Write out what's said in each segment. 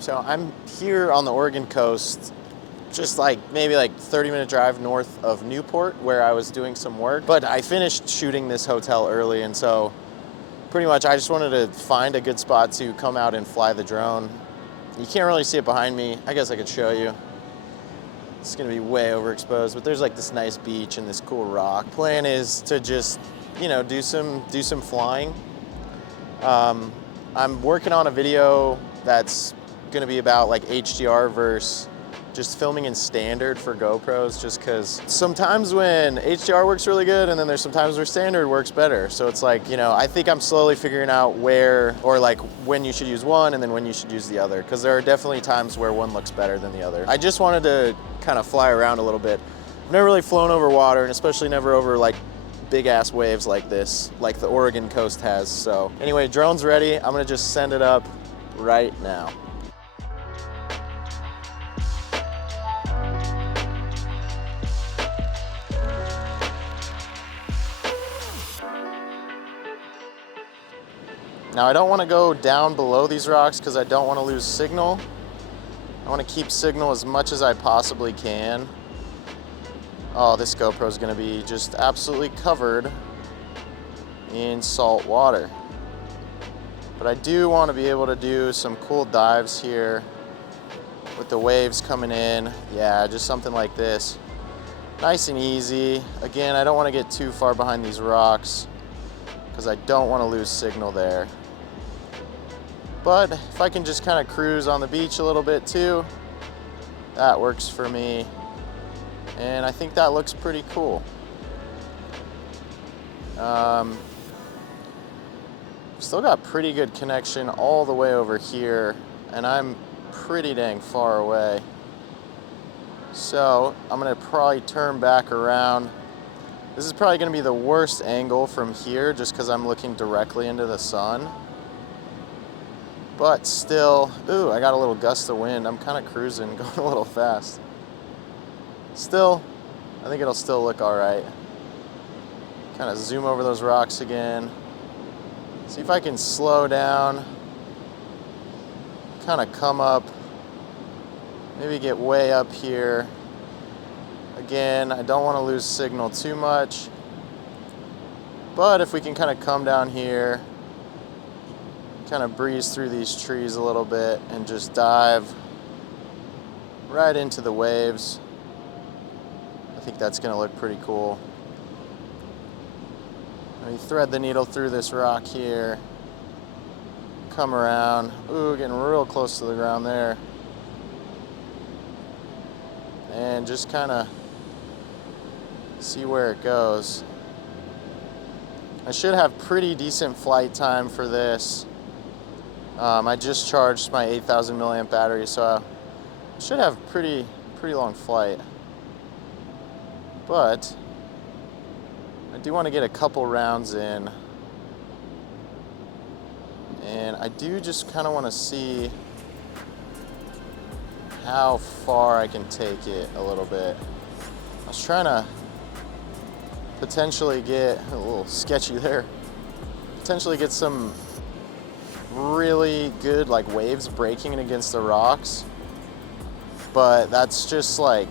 So I'm here on the Oregon coast, just like maybe like 30-minute drive north of Newport, where I was doing some work. But I finished shooting this hotel early, and so pretty much I just wanted to find a good spot to come out and fly the drone. You can't really see it behind me. I guess I could show you. It's gonna be way overexposed, but there's like this nice beach and this cool rock. Plan is to just, do some flying. I'm working on a video that's gonna be about like HDR versus just filming in standard for GoPros, just because sometimes when HDR works really good, and then there's sometimes where standard works better. So it's like, I think I'm slowly figuring out where, or like when you should use one and then when you should use the other, because there are definitely times where one looks better than the other. I just wanted to kind of fly around a little bit. I've never really flown over water, and especially never over like big ass waves like this, like the Oregon coast has. So anyway, drone's ready. I'm gonna just send it up right now. Now I don't want to go down below these rocks because I don't want to lose signal. I want to keep signal as much as I possibly can. Oh, this GoPro is going to be just absolutely covered in salt water. But I do want to be able to do some cool dives here with the waves coming in. Yeah, just something like this. Nice and easy. Again, I don't want to get too far behind these rocks because I don't want to lose signal there. But if I can just kind of cruise on the beach a little bit too, that works for me. And I think that looks pretty cool. Still got pretty good connection all the way over here, and I'm pretty dang far away. So I'm gonna probably turn back around. This is probably gonna be the worst angle from here just because I'm looking directly into the sun. But still, ooh, I got a little gust of wind. I'm kind of cruising, going a little fast. Still, I think it'll still look all right. Kind of zoom over those rocks again. See if I can slow down. Kind of come up. Maybe get way up here. Again, I don't want to lose signal too much. But if we can kind of come down here, kind of breeze through these trees a little bit and just dive right into the waves. I think that's going to look pretty cool. Let me thread the needle through this rock here. Come around. Ooh, getting real close to the ground there. And just kind of see where it goes. I should have pretty decent flight time for this. I just charged my 8,000 milliamp battery, so I should have pretty long flight. But I do want to get a couple rounds in, and I do just kind of want to see how far I can take it a little bit. I was trying to potentially get a little sketchy there, potentially get some really good like waves breaking against the rocks, but that's just like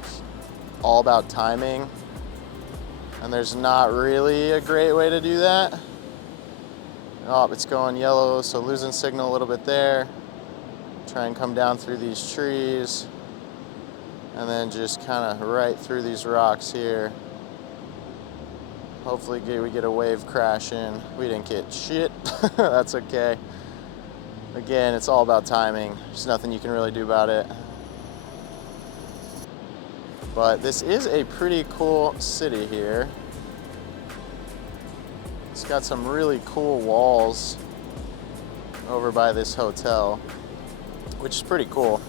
all about timing, and there's not really a great way to do that. Oh, it's going yellow, so losing signal a little bit there. Try and come down through these trees and then just kind of right through these rocks here. Hopefully we get a wave crash in. We didn't get shit. That's okay. Again, it's all about timing. There's nothing you can really do about it. But this is a pretty cool city here. It's got some really cool walls over by this hotel, which is pretty cool.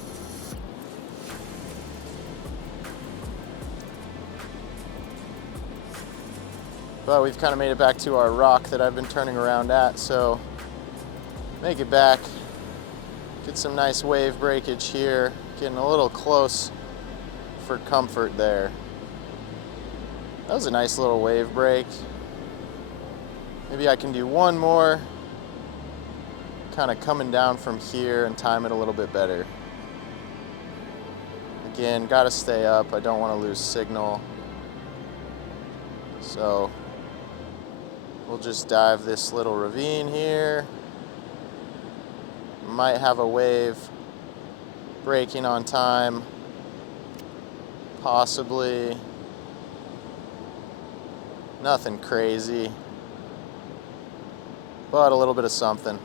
But we've kind of made it back to our rock that I've been turning around at, so make it back, get some nice wave breakage here, getting a little close for comfort there. That was a nice little wave break. Maybe I can do one more, kind of coming down from here and time it a little bit better. Again, gotta stay up. I don't want to lose signal. So we'll just dive this little ravine here. Might have a wave braking on time. Possibly. Nothing crazy, but a little bit of something.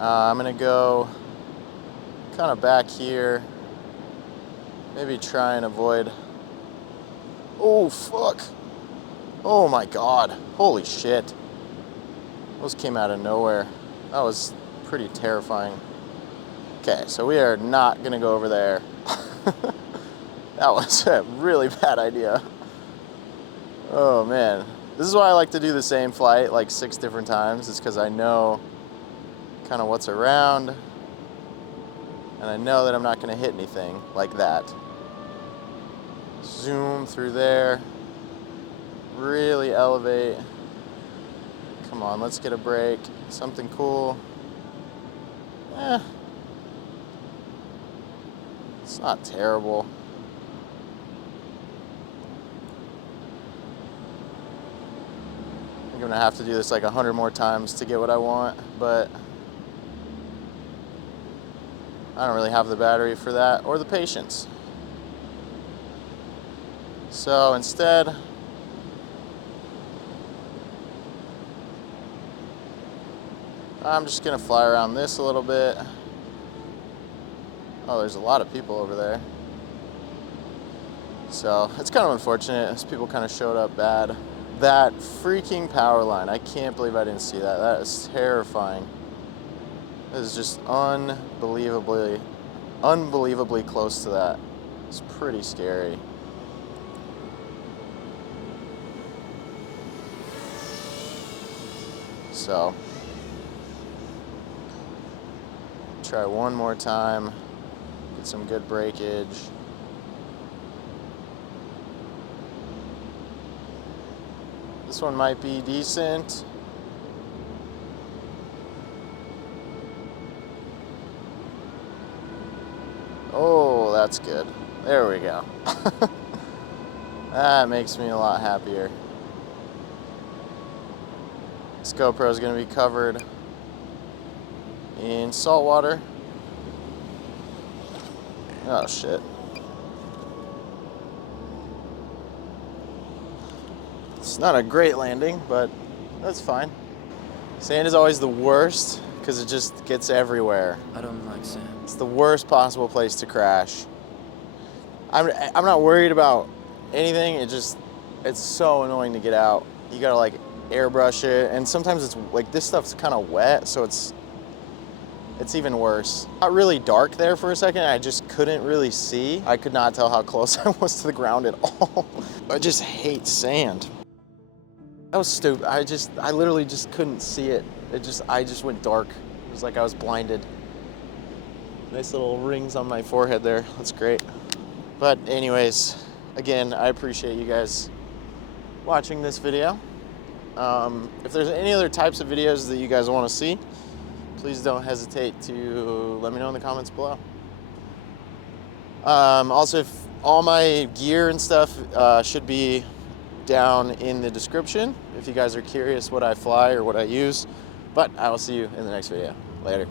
I'm gonna go kind of back here. Maybe try and avoid. Oh, fuck. Oh my God. Holy shit. Those came out of nowhere. That was pretty terrifying. Okay, so we are not gonna go over there. That was a really bad idea. Oh man. This is why I like to do the same flight like 6 different times. It's because I know kind of what's around, and I know that I'm not going to hit anything like that. Zoom through there, really elevate. Come on, let's get a break. Something cool. It's not terrible. I think I'm gonna have to do this like 100 more times to get what I want, but I don't really have the battery for that or the patience. So instead, I'm just gonna fly around this a little bit. Oh, there's a lot of people over there. So it's kind of unfortunate. These people kind of showed up bad. That freaking power line. I can't believe I didn't see that. That is terrifying. This is just unbelievably close to that. It's pretty scary. So, try one more time, get some good breakage. This one might be decent. Oh, that's good. There we go. That makes me a lot happier. This GoPro is going to be covered in salt water. Oh shit. It's not a great landing, but that's fine. Sand is always the worst because it just gets everywhere. I don't like sand. It's the worst possible place to crash. I'm not worried about anything. It's so annoying to get out. You gotta like airbrush it, and sometimes it's like this stuff's kind of wet, so it's even worse. Got really dark there for a second. I just couldn't really see. I could not tell how close I was to the ground at all. I just hate sand. That was stupid. I literally just couldn't see it. I just went dark. It was like I was blinded. Nice little rings on my forehead there. That's great. But anyways, again, I appreciate you guys watching this video. If there's any other types of videos that you guys want to see, please don't hesitate to let me know in the comments below. Also, if all my gear and stuff should be down in the description if you guys are curious what I fly or what I use. But I will see you in the next video. Later.